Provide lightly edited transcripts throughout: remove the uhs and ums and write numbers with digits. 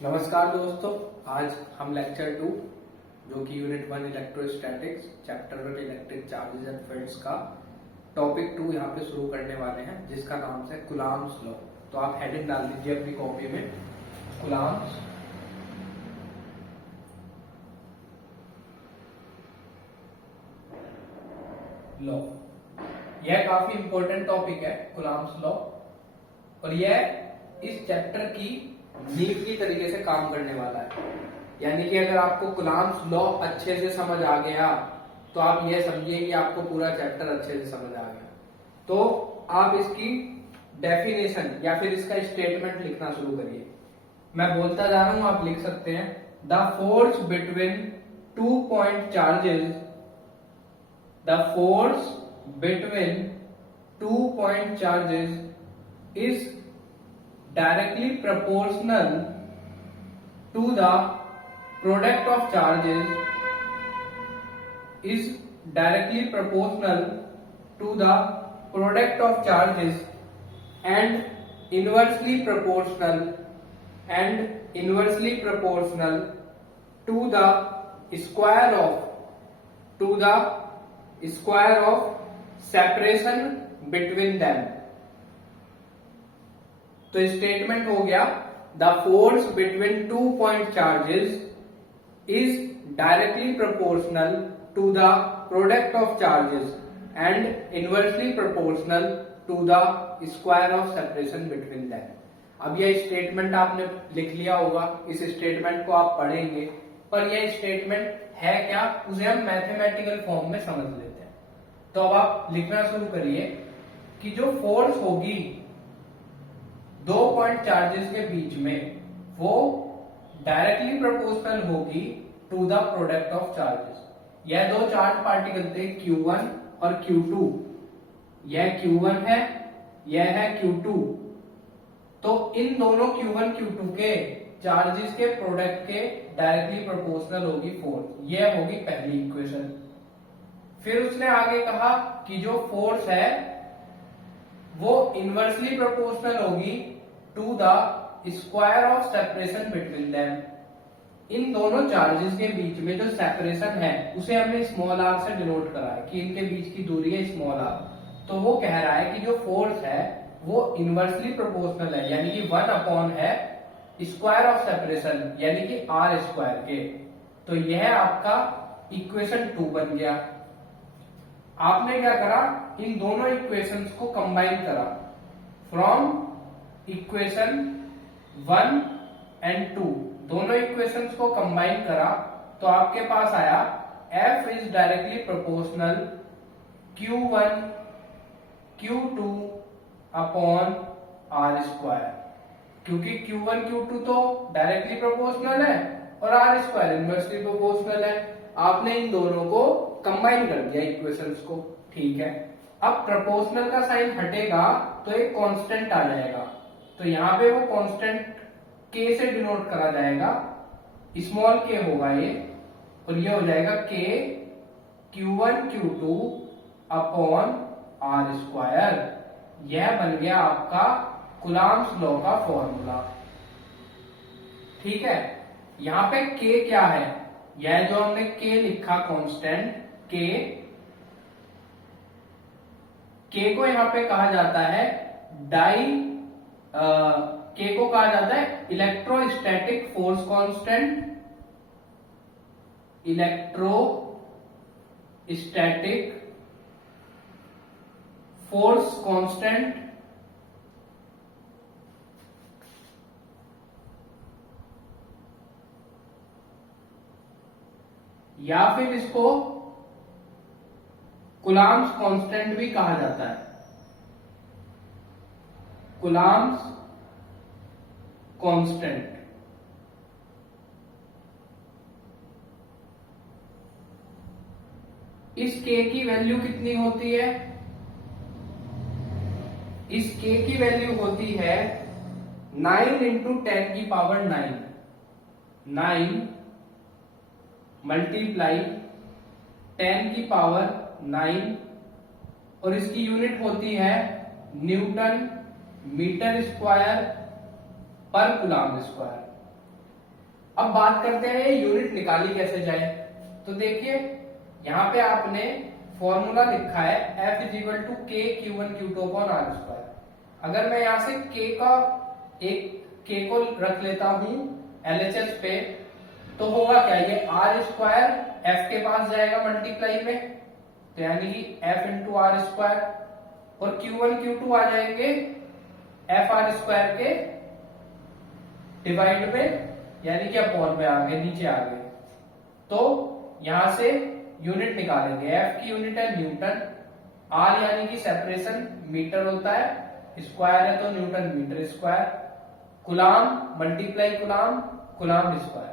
नमस्कार दोस्तों, आज हम लेक्चर 2 जो कि unit 1 electrostatics chapter 1 electric charges and fields का टॉपिक 2 यहाँ पे शुरू करने वाले हैं, जिसका नाम है कूलॉम्स लॉ। तो आप हेडिंग डाल दीजिए अपनी कॉपी में, कूलॉम्स लॉ। यह काफी इंपॉर्टेंट टॉपिक है कूलॉम्स लॉ, और यह इस चैप्टर की नींव की तरीके से काम करने वाला है। यानी कि अगर आपको कूलॉम्स लॉ अच्छे से समझ आ गया तो आप यह समझिए कि आपको पूरा चैप्टर अच्छे से समझ आ गया। तो आप इसकी डेफिनेशन या फिर इसका स्टेटमेंट लिखना शुरू करिए। मैं बोलता जा रहा हूं, आप लिख सकते हैं। The force between 2 point charges, the force between 2 point charges is directly proportional to the product of charges, is directly proportional to the product of charges and inversely proportional to the square of separation between them। तो statement हो गया, the force between 2 point charges is directly proportional to the product of charges and inversely proportional to the square of separation between them. अब यह statement आपने लिख लिया होगा, इस स्टेटमेंट को आप पढ़ेंगे, पर यह स्टेटमेंट है क्या, उसे हम मैथमेटिकल फॉर्म में समझ लेते हैं। तो अब आप लिखना शुरू करिए कि जो फोर्स होगी 2 पॉइंट चार्जेस के बीच में, वो डायरेक्टली प्रोपोर्शनल होगी to the product of charges. यह दो चार्ज पार्टिकल थे Q1 और Q2। यह Q1 है, यह है Q2। तो इन दोनों Q1 Q2 के चार्जेस के प्रोडक्ट के डायरेक्टली प्रोपोर्शनल होगी फोर्स। यह होगी पहली इक्वेशन। फिर उसने आगे कहा कि जो फोर्स है वो इनवर्सली प्रोपोर्शनल होगी to the square of separation between them. इन दोनों चार्जेस के बीच में जो सेपरेशन है उसे हमने स्मॉल आर से डिनोट करा है कि इनके बीच की दूरी है स्मॉल आर। तो वो कह रहा है कि जो फोर्स है वो इनवर्सली प्रोपोर्शनल है, यानी कि 1 अपॉन है स्क्वायर ऑफ सेपरेशन, यानी कि आर स्क्वायर के। तो यह आपका इक्वेशन 2 बन गया। आपने क्या करा, इन दोनों इक्वेशंस को कंबाइन करा फ्रॉम इक्वेशन 1 एंड 2। दोनों इक्वेशंस को कंबाइन करा तो आपके पास आया F is directly proportional Q1 Q2 upon R square. क्योंकि Q1 Q2 तो डायरेक्टली प्रोपोर्शनल है और आर स्क्वायर इनवर्सली प्रोपोर्शनल है। आपने इन दोनों को कंबाइन कर दिया इक्वेशंस को, ठीक है। अब प्रोपोर्शनल का साइन हटेगा तो एक कांस्टेंट आ जाएगा। तो यहाँ पे वो कांस्टेंट k से डिनोट करा जाएगा, स्मॉल k होगा ये, और ये हो जाएगा k Q1 Q2 upon R square. यह बन गया आपका कूलॉम्स लॉ का फॉर्मूला, ठीक है। यहाँ पे k क्या है, यह जो हमने k लिखा कांस्टेंट k को यहां पे कहा जाता है k को कहा जाता है electrostatic force constant, electrostatic force constant, या फिर इसको कूलॉम्स कांस्टेंट भी कहा जाता है। Coulomb's constant. इस k की वैल्यू कितनी होती है, इस k की वैल्यू होती है 9 इंटू 10 की पावर 9, 9 मल्टीप्लाई 10 की पावर 9, और इसकी यूनिट होती है न्यूटन मीटर स्क्वायर पर कूलॉम स्क्वायर। अब बात करते हैं यूनिट निकाली कैसे जाए। तो देखिए यहाँ पे आपने फॉर्मूला लिखा है F इज इक्वल टू के Q1 Q2 upon R square. अगर मैं यहाँ से K को रख लेता हूँ LHS पे, तो होगा क्या, ये आर स्क्वायर F के पास जाएगा मल्टीप्लाई में, तो यानी कि F इंटू आर स्क्वायर, और Q1 Q2 आ जाएंगे F आर स्क्वायर के डिवाइड में, यानी कि अपॉन में आ गए, नीचे आ गए। तो यहां से यूनिट निकालेंगे। F की यूनिट है न्यूटन, R यानी कि सेपरेशन मीटर होता है, स्क्वायर है तो newton metre square, coulomb multiply coulomb, coulomb square.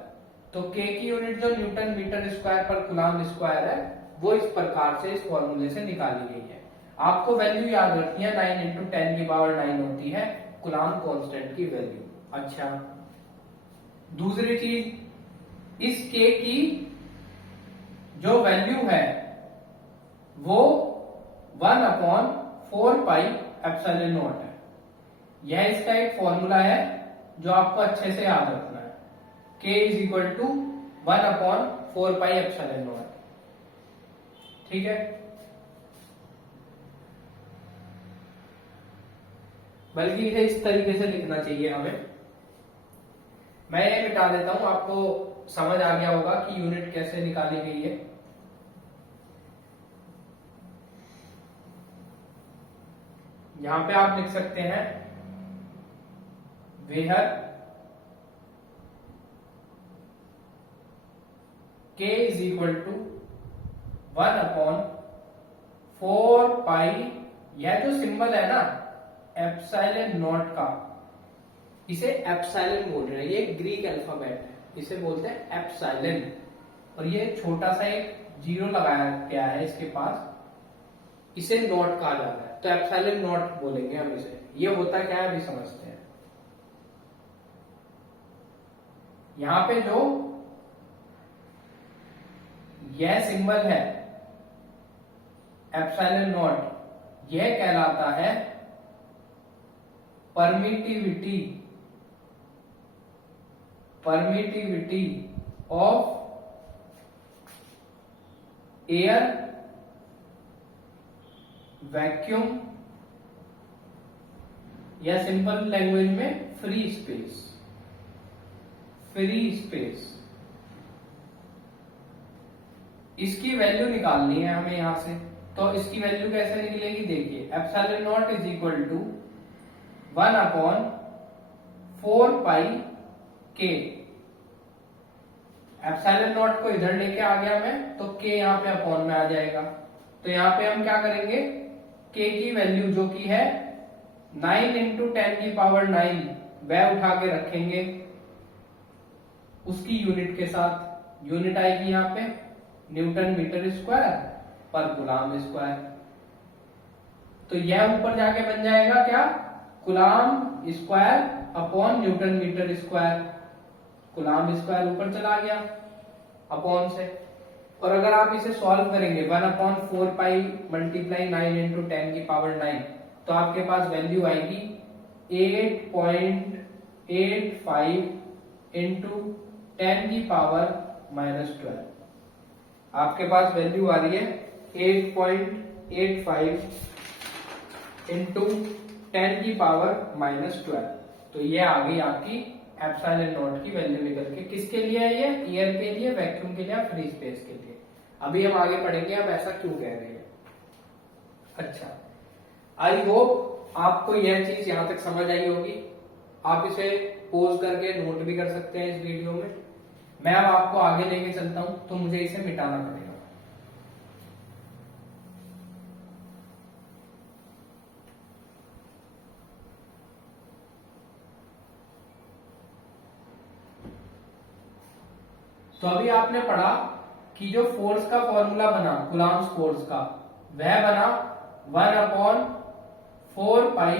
तो K की यूनिट जो न्यूटन मीटर स्क्वायर पर कुलाम स्क्वायर है, वो इस प्रकार से इस फॉर्मूले से निकाली गई है। आपको वैल्यू याद रखनी है, 9 इंटू 10 की पावर 9 होती है कुलाम कांस्टेंट की वैल्यू। अच्छा, दूसरी चीज, इस K की जो वैल्यू है वो 1 अपॉन 4 पाई एप्सिलॉन नॉट है। यह इसका एक फॉर्मूला है जो आपको अच्छे से याद रखना है। K is equal to 1 upon 4 pi epsilon naught. ठीक है, बल्कि इसे इस तरीके से लिखना चाहिए हमें। मैं ये मिटा देता हूं, आपको समझ आ गया होगा कि यूनिट कैसे निकाली गई है। यहां पे आप लिख सकते हैं where K is equal to 1 upon 4 pi, यह जो सिंबल है ना एप्सिलॉन नॉट का, इसे एप्सिलॉन बोल रहे हैं, ये ग्रीक अल्फाबेट है, इसे बोलते हैं एप्सिलॉन, और ये छोटा सा एक जीरो लगाया गया है इसके पास, इसे नॉट कहा जाता है, तो एप्सिलॉन नॉट बोलेंगे हम इसे। ये होता क्या है अभी समझते हैं। यहां पे जो यह सिंबल है एप्सिलॉन नॉट, यह कहलाता है परमिटिविटी ऑफ एयर, वैक्यूम, या सिंपल लैंग्वेज में फ्री स्पेस। इसकी वैल्यू निकालनी है हमें यहां से। तो इसकी वैल्यू कैसे निकलेगी, देखिए epsilon naught is equal to 1 upon 4 pi K। Epsilon naught को इधर लेके आ गया मैं, तो K यहाँ पे अपॉन में आ जाएगा। तो यहाँ पे हम क्या करेंगे, K की वैल्यू जो की है 9 इंटू 10 की पावर 9, वह उठा के रखेंगे उसकी यूनिट के साथ। यूनिट आएगी यहाँ पे न्यूटन मीटर स्क्वायर पर कूलाम स्क्वायर। तो यह ऊपर जाके बन जाएगा क्या, coulomb square upon newton metre square. Coulomb square ऊपर चला गया अपॉन से, और अगर आप इसे सॉल्व करेंगे 1 अपॉन 4 पाई मल्टीप्लाई 9 इंटू 10 की पावर 9, तो आपके पास वैल्यू आएगी 8.85 इंटू 10 की पावर -12। आपके पास वैल्यू आ रही है 8.85 इंटू 10 की पावर -12। तो ये आ गई आपकी एप्सिलॉन नॉट की वैल्यू निकल के। किसके लिए है ये, एयर के लिए, वैक्यूम के लिए, फ्री स्पेस के लिए। अभी हम आगे पढ़ेंगे हम ऐसा क्यों कह रहे हैं। अच्छा, आई होप आपको यह चीज यहां तक समझ आई होगी। आप इसे पॉज करके नोट भी कर सकते हैं इस वीडियो में। मैं अब आपको आगे लेके चलता हूं, तो मुझे इसे मिटाना पड़ेगा। तो अभी आपने पढ़ा कि जो फोर्स का फॉर्मूला बना कूलॉम्स फोर्स का, वह बना 1 upon 4 pi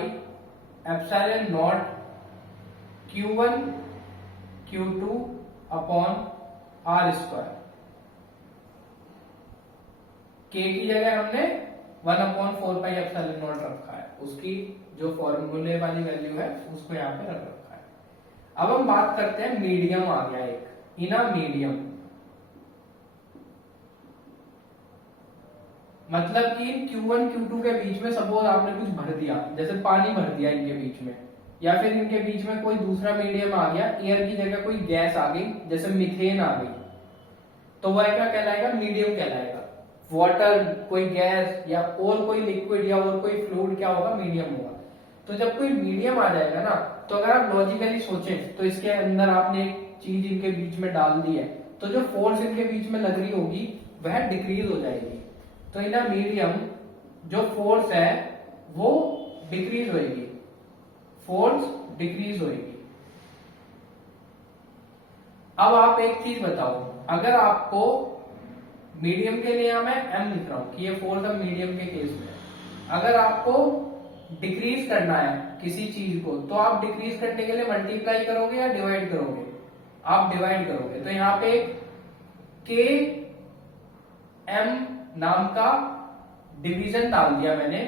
epsilon naught Q1 Q2 upon R square. K की जगह हमने 1 अपॉन 4 पाई एप्सिलॉन नॉट रखा है, उसकी जो फॉर्मूले वाली वैल्यू है उसको यहाँ पे रख रखा है। अब हम बात करते हैं मीडियम आ गया एक, इन अ मीडियम, मतलब कि Q1 Q2 के बीच में सपोज आपने कुछ भर दिया, जैसे पानी भर दिया इनके बीच में, या फिर इनके बीच में कोई दूसरा मीडियम आ गया, एयर की जगह कोई गैस आ गई, जैसे मीथेन आ गई, तो वह क्या कहलाएगा, मीडियम कहलाएगा। वाटर, कोई गैस या और कोई लिक्विड या और कोई फ्लूइड क्या होगा, मीडियम होगा। तो जब कोई मीडियम आ जाएगा ना, तो अगर आप लॉजिकली सोचें तो इसके अंदर आपने एक चीज इनके बीच में डाल दी है, तो जो फोर्स इनके बीच में लग रही होगी वह डिक्रीज हो जाएगी। तो इन अ मीडियम जो फोर्स है वो डिक्रीज होएगी, फोर्स डिक्रीज होएगी। अब आप एक चीज बताओ, अगर आपको मीडियम के लिए मैं m लिख रहा हूं कि ये फोर्स अब मीडियम के केस में, अगर आपको डिक्रीज करना है किसी चीज को, तो आप डिक्रीज करने के लिए मल्टीप्लाई करोगे या डिवाइड करोगे, आप डिवाइड करोगे। तो यहाँ पे के एम नाम का डिवीजन डाल दिया मैंने,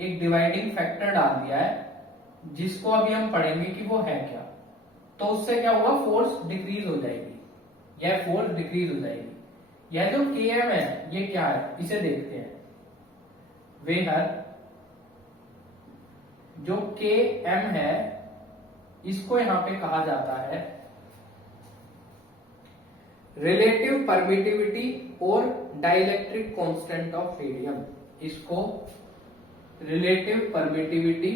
एक डिवाइडिंग फैक्टर डाल दिया है, जिसको अभी हम पढ़ेंगे कि वो है क्या। तो उससे क्या होगा, फोर्स डिक्रीज हो जाएगी, यह फोर्स डिक्रीज हो जाएगी। यह जो के एम है ये क्या है, इसे देखते हैं। वेहर जो के एम है इसको यहां पे कहा जाता है रिलेटिव परमिटिविटी और डाइलेक्ट्रिक कांस्टेंट ऑफ मीडियम। इसको रिलेटिव परमिटिविटी,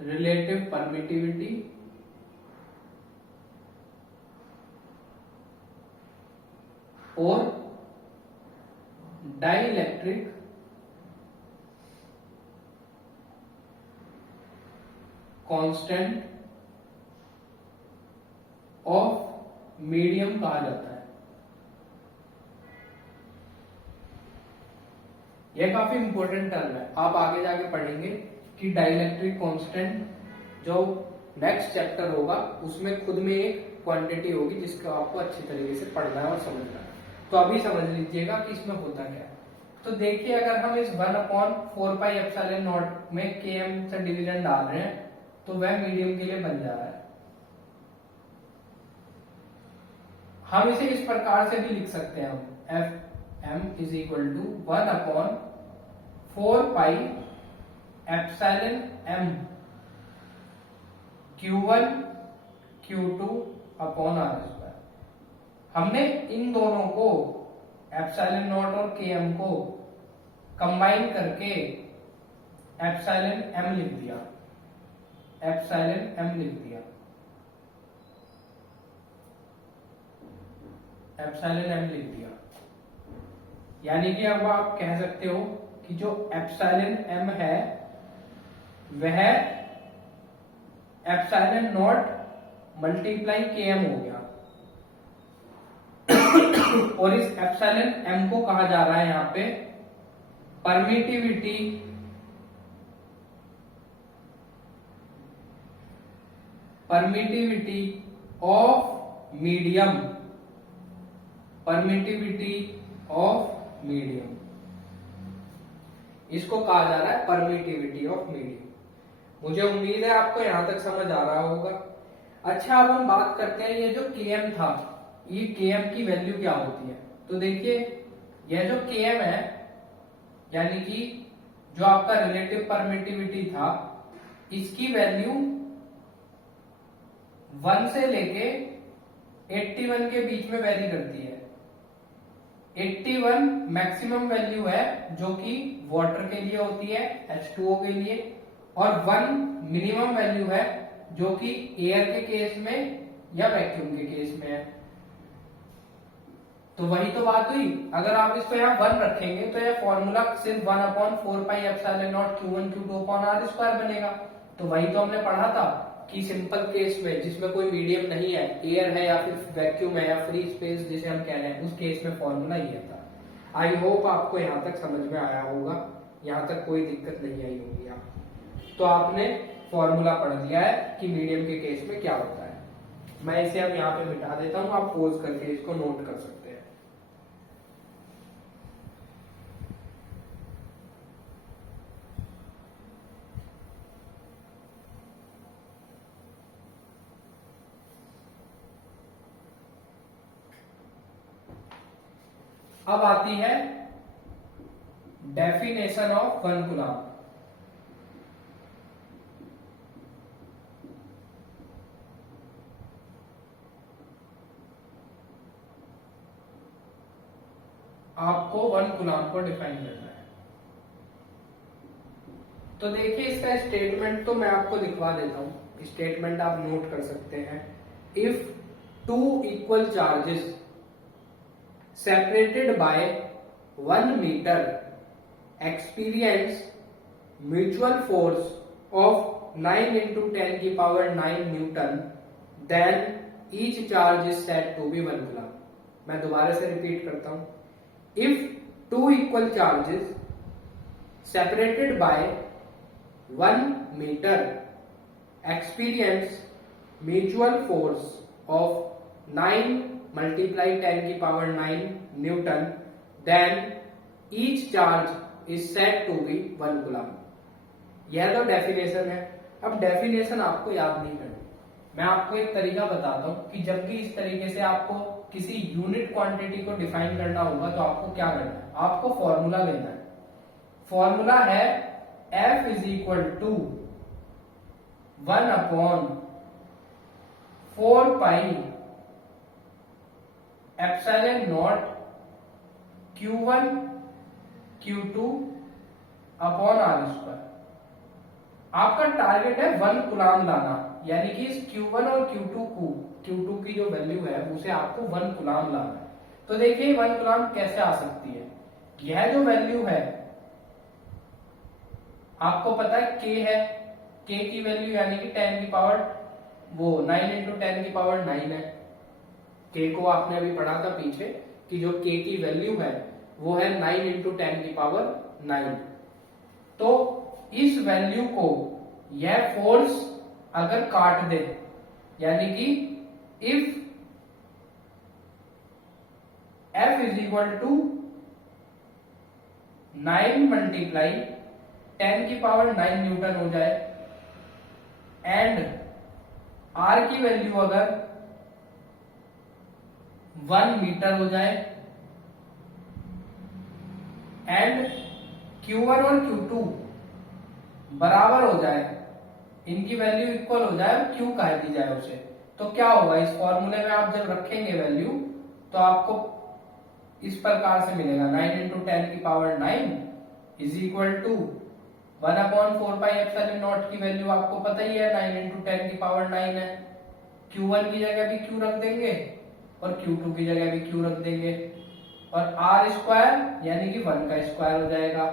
रिलेटिव परमिटिविटी और डाइलेक्ट्रिक कांस्टेंट ऑफ मीडियम कहा जाता है। यह काफी इंपॉर्टेंट टर्म है, आप आगे जाके पढ़ेंगे कि डाइलेक्ट्रिक कांस्टेंट जो नेक्स्ट चैप्टर होगा उसमें खुद में एक क्वांटिटी होगी जिसको आपको अच्छी तरीके से पढ़ना है और समझना है। तो अभी समझ लीजिएगा कि इसमें होता क्या है। तो देखिए, अगर हम इस 1/4πε0 में km से डिवीजन डाल रहे हैं तो वह मीडियम के लिए बन जा रहा है। हम इसे इस प्रकार से भी लिख सकते हैं, हम Fm is equal to 1/4πε Q1 Q2 upon R square. हमने इन दोनों को एप्सिलॉन नॉट और Km को कंबाइन करके एप्सिलॉन m लिख दिया, एप्सिलॉन m लिख दिया, एप्सिलॉन m लिख दिया। यानी कि अब आप कह सकते हो कि जो एप्सिलॉन m है वह एप्सिलॉन नॉट मल्टीप्लाई Km हो गया और इस एप्सिलॉन m को कहा जा रहा है यहां पे permittivity, permittivity of medium, permittivity of medium, इसको कहा जा रहा है परमिटिविटी ऑफ मीडियम। मुझे उम्मीद है आपको यहां तक समझ आ रहा होगा। अच्छा, अब हम बात करते हैं ये जो Km था, ये Km की वैल्यू क्या होती है। तो देखिए, यह जो Km है यानी कि जो आपका रिलेटिव परमिटिविटी था, इसकी वैल्यू 1 से लेके 81 के बीच में वेरी करती है। 81 मैक्सिमम वैल्यू है जो कि वाटर के लिए होती है, H2O के लिए, और 1 मिनिमम वैल्यू है जो कि एयर के केस में या वैक्यूम के केस में है। तो वही तो बात हुई, अगर आप इसको यहाँ 1 रखेंगे तो यह फॉर्मूला सिर्फ 1/4πε0 Q1 Q2 upon R square बनेगा। तो वही तो हमने पढ़ा था कि सिंपल केस में जिसमें कोई मीडियम नहीं है, एयर है या फिर वैक्यूम है या फ्री स्पेस जिसे हम कह रहे हैं, उस केस में फॉर्मूला ये था। आई होप आपको यहाँ तक समझ में आया होगा, यहाँ तक कोई दिक्कत नहीं आई होगी आपको। तो आपने फॉर्मूला पढ़ लिया है कि मीडियम के केस में क्या होता है। मैं इसे अब यहाँ पे मिटा देता हूँ, आप पॉज करके इसको नोट कर सकते हैं। अब आती है डेफिनेशन ऑफ 1 कूलम्ब। आपको 1 कूलम्ब को डिफाइन करना है। तो देखिए इसका स्टेटमेंट तो मैं आपको लिखवा देता हूं, स्टेटमेंट आप नोट कर सकते हैं। If two equal charges separated by 1 meter experience mutual force of 9 into 10 की power 9 Newton, then each charge is said to be 1 coulomb. मैं दोबारा से रिपीट करता हूं। If two equal charges separated by 1 meter experience mutual force of 9 multiply 10 की power 9 Newton, then each charge is said to be 1 coulomb. यह तो definition है। अब डेफिनेशन आपको याद नहीं करनी, मैं आपको एक तरीका बताता हूं कि जब भी इस तरीके से आपको किसी यूनिट क्वांटिटी को डिफाइन करना होगा तो आपको क्या करना है, आपको फॉर्मूला लेना है। फॉर्मूला है F is equal to 1 upon 4 pi epsilon naught Q1 Q2 upon R square. आपका टारगेट है 1 कूलम्ब लाना, यानी कि इस Q1 और Q2 की जो वैल्यू है उसे आपको 1 कूलम्ब लाना है। तो देखिए 1 कूलम्ब कैसे आ सकती है। यह जो वैल्यू है आपको पता है K है, K की वैल्यू यानी कि 10 की पावर 9 इंटू 10 की पावर 9 है। K को आपने अभी पढ़ा था पीछे कि जो K की वैल्यू है वो है 9 इंटू 10 की पावर 9। तो इस वैल्यू को यह फोर्स अगर काट दे, यानी कि if F is equal to 9 multiply 10 की पावर 9 न्यूटन हो जाए एंड R की वैल्यू अगर 1 मीटर हो जाए एंड Q1 और Q2 बराबर हो जाए, इनकी वैल्यू इक्वल हो जाए, Q कह दी जाए उसे, तो क्या होगा इस फॉर्मूले में आप जब रखेंगे वैल्यू तो आपको इस प्रकार से मिलेगा 9 इंटू 10 की power 9 is equal to 1 upon 4 pi epsilon naught की वैल्यू आपको पता ही है 9 इंटू 10 की पावर 9 है। Q1 की जगह भी Q रख देंगे और Q2 की जगह भी Q रख देंगे और R स्क्वायर यानी कि 1 का स्क्वायर हो जाएगा।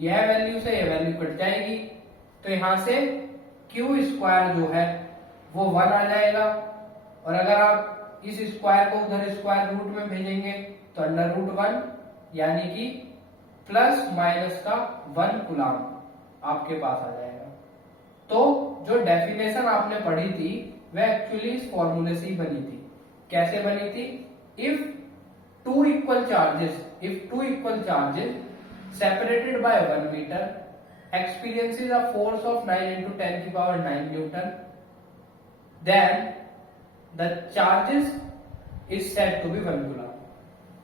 यह वैल्यू से यह वैल्यू कट जाएगी तो यहां से Q स्क्वायर जो है वो 1 आ जाएगा और अगर आप इस स्क्वायर को उधर स्क्वायर रूट में भेजेंगे तो अंडर रूट 1 यानी कि प्लस माइनस का 1 कूलम्ब आपके पास आ जाएगा। तो जो डेफिनेशन आपने पढ़ी थी वह एक्चुअली इस फॉर्मूले से ही बनी थी। कैसे बनी थी? If two equal charges separated by 1 meter experiences a force of 9 into 10 की power 9 Newton, then the charges is said to be 1 coulomb.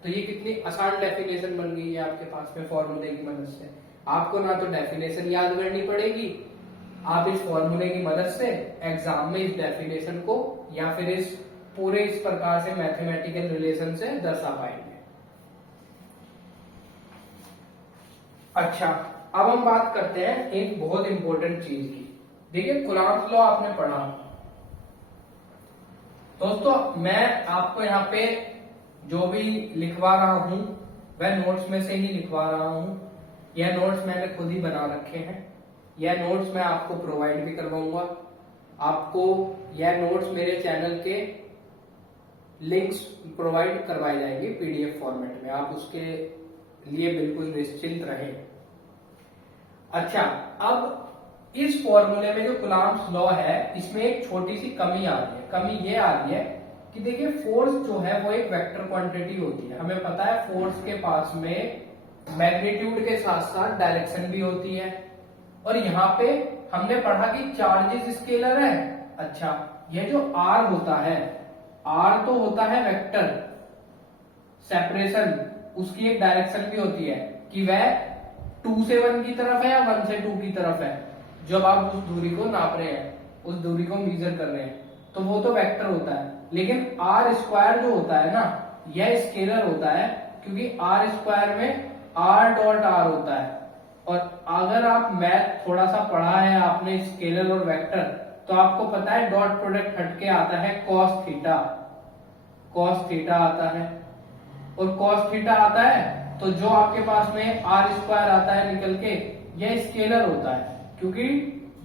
तो ये कितनी आसान डेफिनेशन बन गई है आपके पास में फॉर्मूले की मदद से। आपको ना तो डेफिनेशन याद करनी पड़ेगी, आप इस फॉर्मूले की मदद से एग्जाम में इस डेफिनेशन को या फिर इस पूरे इस प्रकार से मैथमेटिकल रिलेशन से दर्शा पाएंगे। अच्छा, अब हम बात करते हैं एक बहुत इंपॉर्टेंट चीज की। देखिए कूलम्ब्स लॉ आपने पढ़ा दोस्तों, मैं आपको यहाँ पे जो भी लिखवा रहा हूं वह नोट्स में से ही लिखवा रहा हूं। यह नोट्स मैंने खुद ही बना रखे हैं, यह नोट्स मैं आपको प्रोवाइड भी करवाऊंगा। आपको यह नोट्स मेरे चैनल के लिंक्स प्रोवाइड करवाए जाएंगे पीडीएफ फॉर्मेट में, आप उसके लिए बिल्कुल निश्चिंत रहें। अच्छा, अब इस फॉर्मूले में जो कूलम्ब्स लॉ है इसमें एक छोटी सी कमी आ रही है। कमी ये आ रही है कि देखिए फोर्स जो है वो एक वेक्टर क्वांटिटी होती है। हमें पता है फोर्स के पास में मैग्नीट्यूड के साथ साथ डायरेक्शन भी होती है और यहाँ पे हमने पढ़ा कि चार्जेस स्केलर है। अच्छा, ये जो R होता है, R तो होता है वेक्टर सेपरेशन उसकी एक डायरेक्शन भी होती है कि वह 2 से 1 की तरफ है या 1 से 2 की तरफ है। जब आप उस दूरी को नाप रहे हैं, उस दूरी को मेजर कर रहे हैं, तो वो तो वेक्टर होता है। लेकिन आर स्क्वायर जो होता है ना, यह स्केलर होता है, क्योंकि आर स्क्वायर में आर डॉट आर होता है। और अगर आप मैथ थोड़ा सा पढ़ा है आपने स्केलर और वेक्टर, तो आपको पता है डॉट प्रोडक्ट हटके आता है कॉस थीटा। कॉस थीटा आता है, और कॉस थीटा आता है तो जो आपके पास में आर स्क्वायर आता है निकल के, यह स्केलर होता है, क्योंकि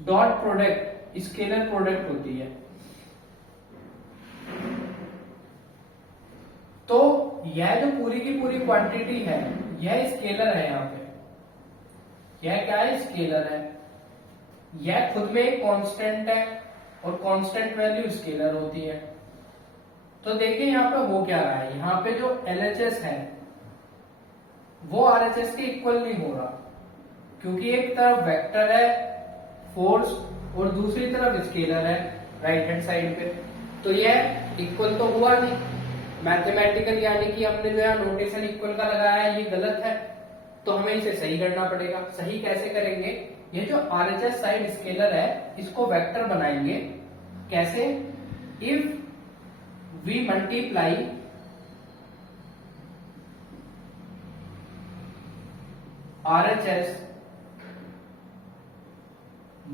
डॉट प्रोडक्ट स्केलर प्रोडक्ट होती है। तो यह जो पूरी की पूरी क्वांटिटी है, यह स्केलर है। यहाँ पे यह क्या है? स्केलर है। यह खुद में एक कांस्टेंट है, और कांस्टेंट वैल्यू स्केलर होती है। तो देखिए यहाँ पे हो क्या रहा है, यहाँ पे जो LHS है वो RHS के इक्वल नहीं हो रहा, क्योंकि एक तरफ वेक्टर है फोर्स और दूसरी तरफ स्केलर है राइट हैंड साइड पे। तो यह इक्वल तो हुआ नहीं। मैथमेटिकल यानी कि हमने जो है नोटेशन इक्वल का लगाया है, ये गलत है, तो हमें इसे सही करना पड़ेगा। सही कैसे करेंगे? ये जो RHS साइड स्केलर है, इसको वेक्टर बनाएंगे। कैसे? If we multiply RHS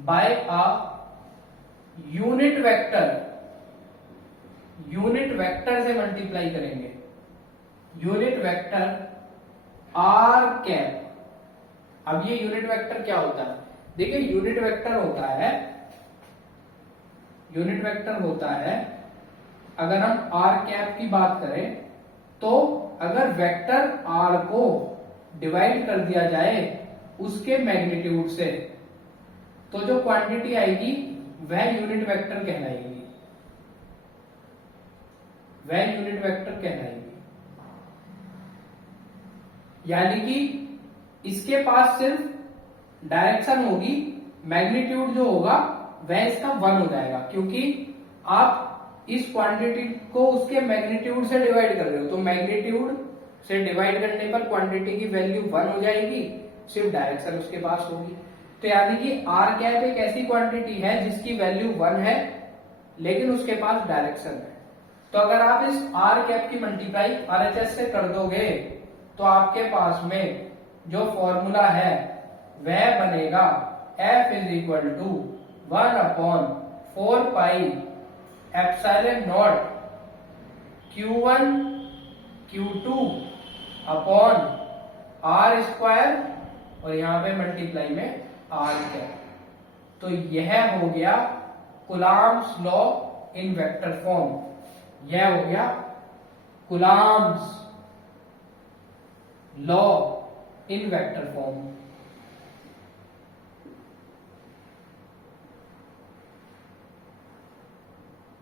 by a unit vector, unit vector से मल्टीप्लाई करेंगे, यूनिट वेक्टर आर कैप। अब ये यूनिट वेक्टर क्या होता है? देखिए यूनिट वेक्टर होता है, यूनिट वेक्टर होता है, अगर हम आर कैप की बात करें, तो अगर वेक्टर आर को डिवाइड कर दिया जाए उसके मैग्नीट्यूड से, तो जो क्वांटिटी आएगी वह यूनिट वेक्टर कहलाएगी, वह यूनिट वेक्टर कहलाएगी। यानी कि इसके पास सिर्फ डायरेक्शन होगी, मैग्नीट्यूड जो होगा वह इसका 1 हो जाएगा, क्योंकि आप इस क्वांटिटी को उसके मैग्नीट्यूड से डिवाइड कर रहे हो। तो मैग्नीट्यूड से डिवाइड करने पर क्वांटिटी की वैल्यू 1 हो जाएगी, सिर्फ डायरेक्शन उसके पास होगी। तो यानी कि आर कैप एक ऐसी क्वांटिटी है जिसकी वैल्यू 1 है, लेकिन उसके पास डायरेक्शन है। तो अगर आप इस आर कैप की मल्टीप्लाई RHS से कर दोगे, तो आपके पास में जो फॉर्मूला है वह बनेगा F is equal to 1/4 pi epsilon naught Q1 Q2 upon R square, और यहां पे मल्टीप्लाई में आर कैप। तो यह हो गया Coulomb's law in vector form, यह हो गया Coulomb's law in vector form.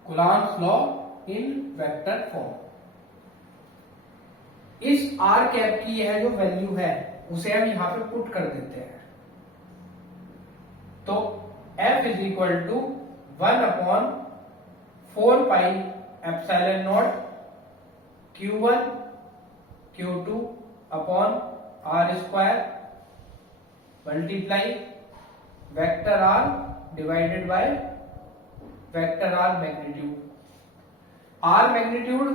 Coulomb's law in vector form. इस आर कैप की यह जो वैल्यू है उसे हम यहां पे पुट कर देते हैं। तो F is equal to 1/4 pi epsilon naught Q1 Q2 upon R square multiply vector R divided by vector R magnitude. R magnitude,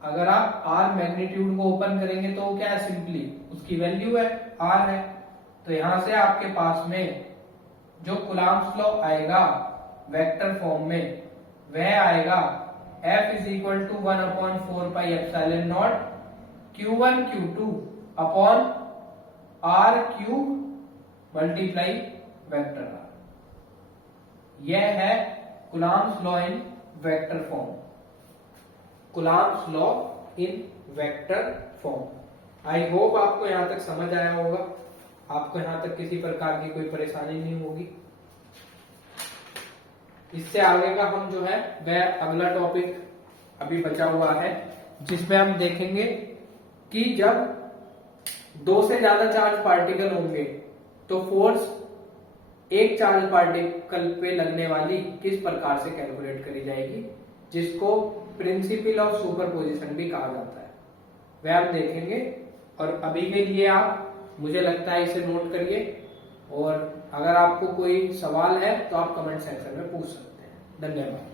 अगर आप आर मैग्नीट्यूड को ओपन करेंगे तो क्या है? सिंपली उसकी वैल्यू है, आर है। तो यहां से आपके पास में जो कूलम्ब्स लॉ आएगा वेक्टर फॉर्म में, वह आएगा F is equal to 1/4 pi epsilon naught Q1 Q2 upon R cube multiply vector R. यह है Coulomb's law in vector form, Coulomb's law in vector form. I hope आपको यहां तक समझ आया होगा, आपको यहां तक किसी प्रकार की कोई परेशानी नहीं होगी। इससे आगे का हम जो है वह अगला टॉपिक अभी बचा हुआ है, जिसमें हम देखेंगे कि जब 2 से ज्यादा चार्ज पार्टिकल होंगे तो फोर्स एक चार्ज पार्टिकल पे लगने वाली किस प्रकार से कैलकुलेट करी जाएगी, जिसको प्रिंसिपल ऑफ सुपरपोजिशन भी कहा जाता है। वह हम देखेंगे। और अभी के लिए आप, मुझे लगता है, इसे नोट करिए, और अगर आपको कोई सवाल है तो आप कमेंट सेक्शन में पूछ सकते हैं। धन्यवाद।